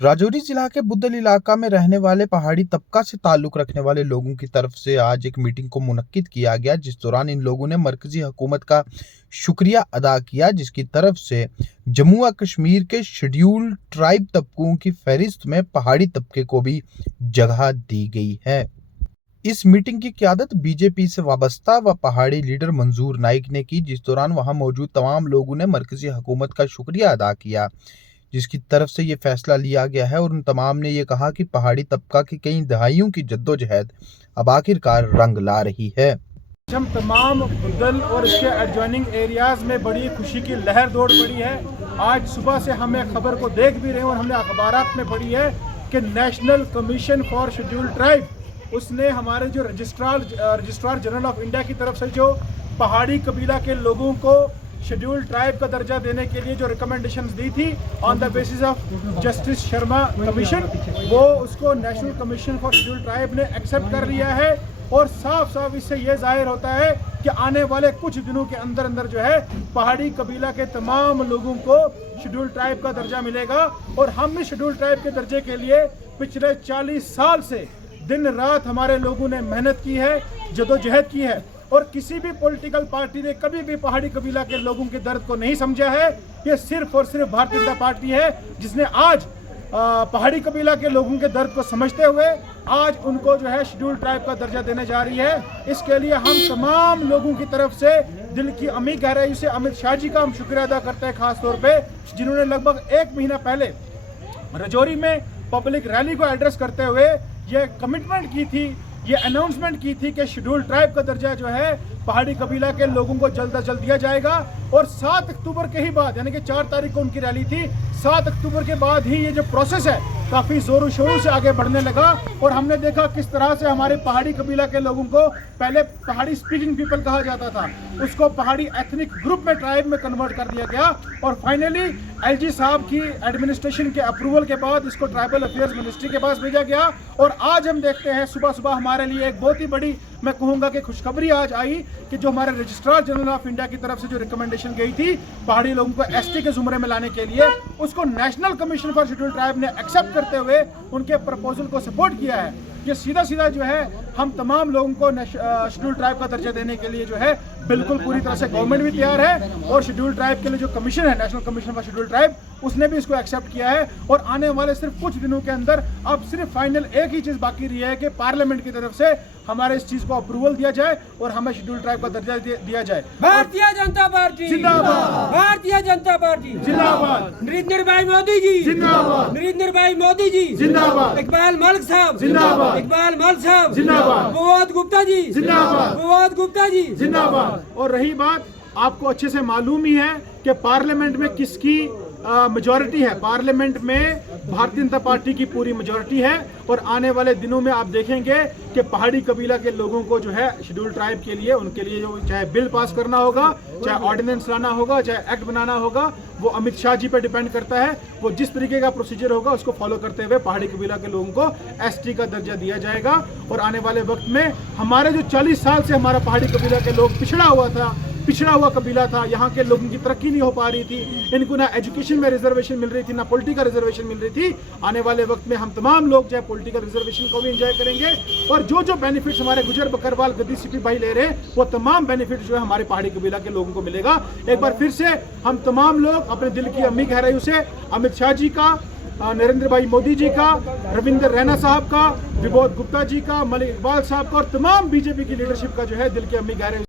राजौरी जिला के बुद्धल इलाका में रहने वाले पहाड़ी तबका से ताल्लुक रखने वाले लोगों की तरफ से आज एक मीटिंग को मुनक्किद किया गया, जिस दौरान इन लोगों ने मरकजी हुकूमत का शुक्रिया अदा किया, जिसकी तरफ से जम्मू व कश्मीर के शेड्यूल्ड ट्राइब तबकों की फहरिस्त में पहाड़ी तबके को भी जगह दी गई है। इस मीटिंग की क़यादत बीजेपी से वाबस्ता व पहाड़ी लीडर मंजूर नाइक ने की, जिस दौरान वहां मौजूद तमाम लोगों ने मरकजी हुकूमत का शुक्रिया अदा किया, जिसकी तरफ से ये फैसला लिया गया है। और उन तमाम ने ये कहा कि पहाड़ी तबका की कई दहाइयों की जद्दोजहद अब आखिरकार रंग ला रही है। हम तमाम बुद्धल और इसके एडजॉइनिंग एरियाज में बड़ी खुशी की लहर दौड़ पड़ी है। आज सुबह से हमें खबर को देख भी रहे हैं और हमने अखबारात में पढ़ी है कि national commission for scheduled tribe उसने हमारे जो रजिस्ट्रार जनरल ऑफ इंडिया की तरफ से जो पहाड़ी कबीला के लोगों को शेड्यूल्ड ट्राइब का दर्जा देने के लिए जो रिकमेंडेशंस दी थी on the basis of justice Sharma commission, वो उसको national commission for scheduled tribe ने एक्सेप्ट कर लिया है। और साफ साफ इससे ये जाहिर होता है कि आने वाले कुछ दिनों के अंदर अंदर जो है पहाड़ी कबीला के तमाम लोगों को शेड्यूल्ड ट्राइब का दर्जा मिलेगा। और हम इस शेड्यूल्ड ट्राइब के दर्जे के लिए पिछले 40 साल से दिन रात हमारे लोगों ने मेहनत की है, जदोजहद की है। और किसी भी पॉलिटिकल पार्टी ने कभी भी पहाड़ी कबीला के लोगों के दर्द को नहीं समझा है। ये सिर्फ और सिर्फ भारतीय जनता पार्टी है जिसने आज पहाड़ी कबीला के लोगों के दर्द को समझते हुए आज उनको जो है शेड्यूल्ड ट्राइब का दर्जा देने जा रही है। इसके लिए हम तमाम लोगों की तरफ से दिल की अमी गहराई से अमित शाह जी का हम शुक्रिया अदा करते हैं, खास तौर पे जिन्होंने लगभग 1 महीना पहले राजौरी में पब्लिक रैली को एड्रेस करते हुए ये कमिटमेंट की थी, ये अनाउंसमेंट की थी कि शेड्यूल्ड ट्राइब का दर्जा जो है पहाड़ी कबीला के लोगों को जल्द अज जल्द दिया जाएगा। और 7 अक्टूबर के ही बाद, यानी कि 4 तारीख को उनकी रैली थी, 7 अक्टूबर के बाद ही ये जो प्रोसेस है काफ़ी ज़ोरों शोरों से आगे बढ़ने लगा। और हमने देखा किस तरह से हमारे पहाड़ी कबीला के लोगों को पहले पहाड़ी स्पीकिंग पीपल कहा जाता था, उसको पहाड़ी एथनिक ग्रुप में, ट्राइब में कन्वर्ट कर दिया गया। और फाइनली एलजी साहब की एडमिनिस्ट्रेशन के अप्रूवल के बाद इसको ट्राइबल अफेयर्स मिनिस्ट्री के पास भेजा गया। और आज हम देखते हैं सुबह सुबह हमारे लिए एक बहुत ही बड़ी, मैं कहूँगा कि खुशखबरी आज आई कि जो हमारे रजिस्ट्रार जनरल ऑफ इंडिया की तरफ से जो रिकमेंडेशन गई थी पहाड़ी लोगों को एसटी के जुमरे में लाने के लिए, उसको national commission for scheduled tribe ने एक्सेप्ट करते हुए उनके प्रपोजल को सपोर्ट किया है। ये सीधा सीधा जो है हम तमाम लोगों को शेड्यूल्ड ट्राइब का दर्जा देने के लिए जो है बिल्कुल पूरी तरह से गवर्नमेंट भी तैयार है। और शेड्यूल्ड ट्राइब के लिए जो कमीशन है, national commission for scheduled tribe, उसने भी इसको एक्सेप्ट किया है। और आने वाले सिर्फ कुछ दिनों के अंदर अब सिर्फ फाइनल एक ही चीज़ बाकी रही है कि पार्लियामेंट की तरफ से हमारे इस चीज़ को अप्रूवल दिया जाए और हमें शेड्यूल्ड ट्राइब का दर्जा दिया जाए। भारतीय जनता पार्टी जिंदाबाद, भारतीय जनता पार्टी जिंदाबाद, नरेंद्र भाई मोदी जी जिंदाबाद, नरेंद्र भाई मोदी जी जिंदाबाद, इकबाल मलिक साहब जिंदाबाद, इकबाल मलिक साहब जिंदाबाद, फवाद गुप्ता जी जिंदाबाद, फवाद गुप्ता जी जिंदाबाद। और रही बात, आपको अच्छे से मालूम ही है कि पार्लियामेंट में किसकी मेजॉरिटी है। पार्लियामेंट में भारतीय जनता पार्टी की पूरी मेजॉरिटी है। और आने वाले दिनों में आप देखेंगे कि पहाड़ी कबीला के लोगों को जो है शेड्यूल्ड ट्राइब के लिए, उनके लिए जो चाहे बिल पास करना होगा, चाहे ऑर्डिनेंस लाना होगा, चाहे एक्ट बनाना होगा, वो अमित शाह जी पे डिपेंड करता है। वो जिस तरीके का प्रोसीजर होगा उसको फॉलो करते हुए पहाड़ी कबीला के लोगों को एसटी का दर्जा दिया जाएगा। और आने वाले वक्त में हमारे जो 40 साल से हमारा पहाड़ी कबीला के लोग पिछड़ा हुआ कबीला था, यहाँ के लोगों की तरक्की नहीं हो पा रही थी, इनको ना एजुकेशन में रिजर्वेशन मिल रही थी, ना पॉलिटिकल रिजर्वेशन मिल रही थी। आने वाले वक्त में हम तमाम लोग चाहे पॉलिटिकल रिजर्वेशन को भी एंजॉय करेंगे। और जो बेनिफिट्स हमारे गुजर बकरवाल गद्दी सिपी भाई ले रहे हैं, वो तमाम बेनिफिट जो है हमारे पहाड़ी कबीला के लोगों को मिलेगा। एक बार फिर से हम तमाम लोग अपने दिल की अम्मी गहराइयों से अमित शाह जी का, नरेंद्र भाई मोदी जी का, रविंदर रैना साहब का, विबोध गुप्ता जी का, मलिक इकबाल साहब का और तमाम बीजेपी की लीडरशिप का जो है दिल की अम्मी गहराइयों